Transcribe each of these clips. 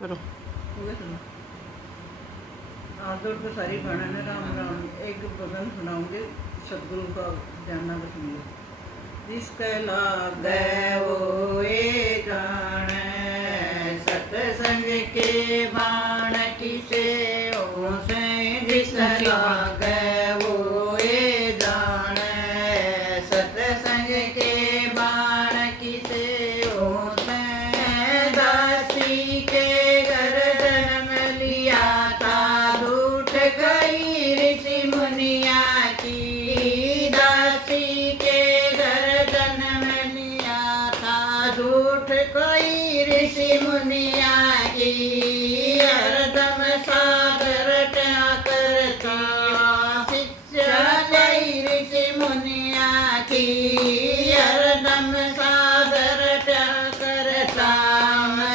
करो। आदर तो सारी गाना ने राम राम। एक भजन सुनाऊंगे सतगुरु का जानना सुनिए। जिसके लागे वो ये जाने सत्संग के बाण किसे ओ से। जिसके लागे वो ये जाने सत्संग के बाण किसे ओ से। दासी के घर जन्म लिया था रूठ गई ऋषि मुनिया की। दासी के घर जन्म लिया था रूठ गई ऋषि मुनिया की। हरदम सागर त्या करता शिक्षा गई ऋषि मुनिया की। हरदम सागर त्या करता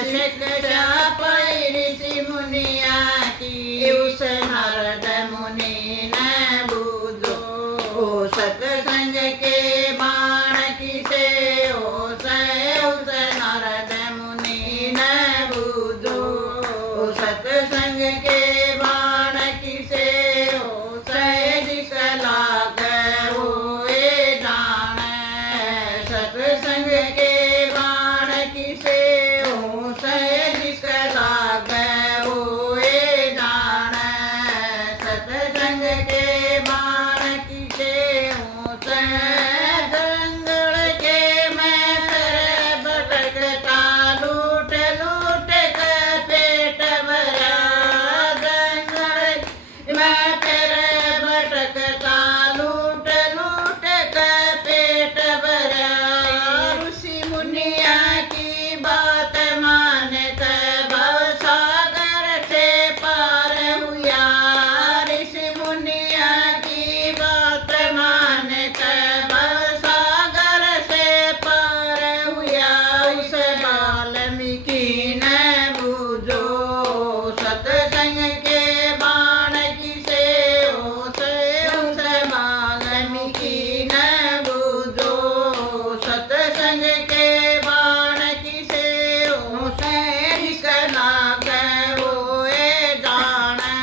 शिक्षा पाई ऋषि मुनिया की। उस नारद मुनि ने बूझो सत्संग के बाण किसे ओ से। उस नारद मुनि ने बूझो सत्संग के बाण किसे ओ से। जिस लागे वो ये जाने सत्संग के बाण किसे ओ से। जिस लागे वो ये जाने सत्संग के बाण किसे ओ से। जंगल के मैं तेरे भटकता लूट लूट के पेट भरा। जंगल मैं तेरे भटकता लूट लूट के पेट भरा। ऋषि मुनिया की बात मानते भवसागर से पार हुआ। ऋषि मुनिया की बात मानते भवसागर से पार हुआ। उस वाल्मीकि ने बूझो सत्संग के बाण किसे ओ से। उस वाल्मीकि ने बूझो सत्संग के बाण किसे ओ से। जिसके लागे वो ये जाने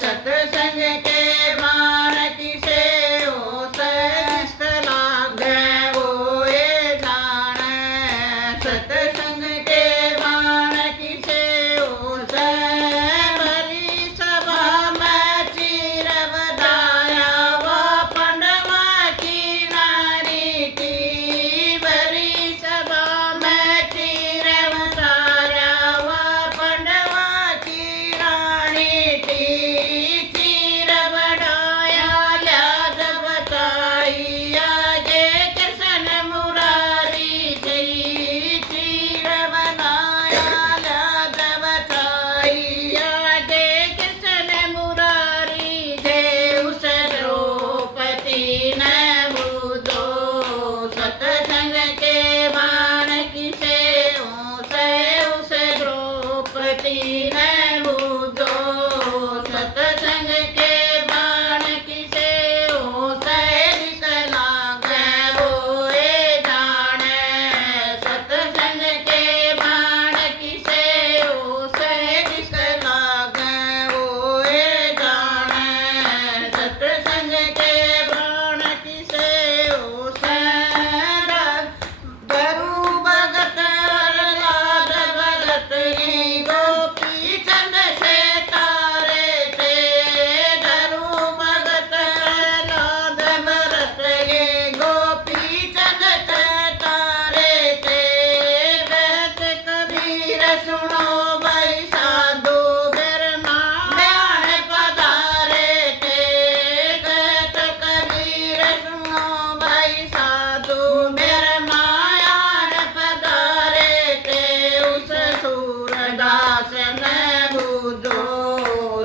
सत्संग के बाण किसे ओ से। जिसके लागे वो ये जाने सत्संग के बाण किसे ओ से। बड़ी सभा में चीर बधाया वो पंडवा की नारी थी। बड़ी सभा में चीर बधाया वो पंडवा की रानी थी। चीर बढ़ाया लाज बताई आगे कृष्ण मुरारी थी। चीर बनाया लाज बताई आगे कृष्ण मुरारी थे। उस द्रौपदी ने बूझो सत्संग के बाण किसे ओ से। उस द्रौपदी ने बूझो सत्संग के बाण किसे ओ से। जिस लागे वो ये जाने सत्संग के बाण किसे ओ से। जिस लागे वो ये जाने सत्संग के बाण किसे ओ से। गुरु भगत लाद भगत की गोपी चंद से तारे थे। गुरु भगत लाद भगत की गोपी चंद से तारे थे। कहत कबीर सुनो भाई साधु बिरना ध्यान पधारे थे। कहत कबीर सुनो भाई साधु बिरना ध्यान पधारे थे। उस सूरदास ने बूझो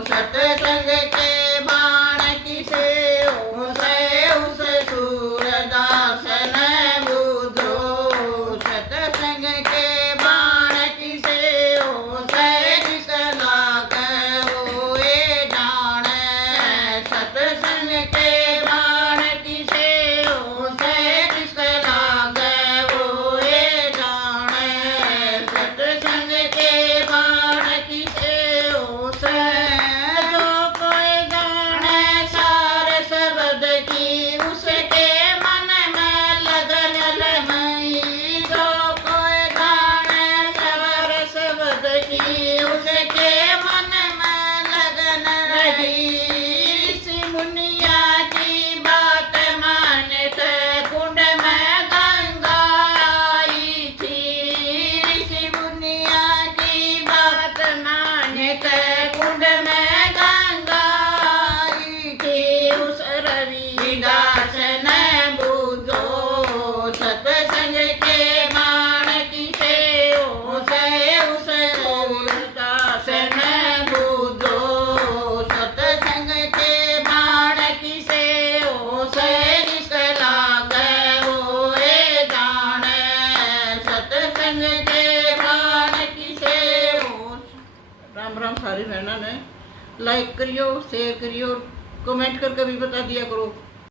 सत्संग के बाण किसे ओ से। उस सूरदास ने बूझो सत्संग के बाण किसे ओ रही उसके मन में लगन रही ऋषि मुनिया की बात मान के कुंड में गंगा आई थी ऋषि मुनिया की बात मान के कुंड में गंगा आई थी उस रविदास ने बूझो सत्संग के माणकी से उस रविदास ने बूझो सत्संग के माणकी से उसे निकला गए जाने सत्संग के माणकी से राम राम। सारी बहना ने लाइक करियो शेयर करियो कमेंट करके भी बता दिया करो।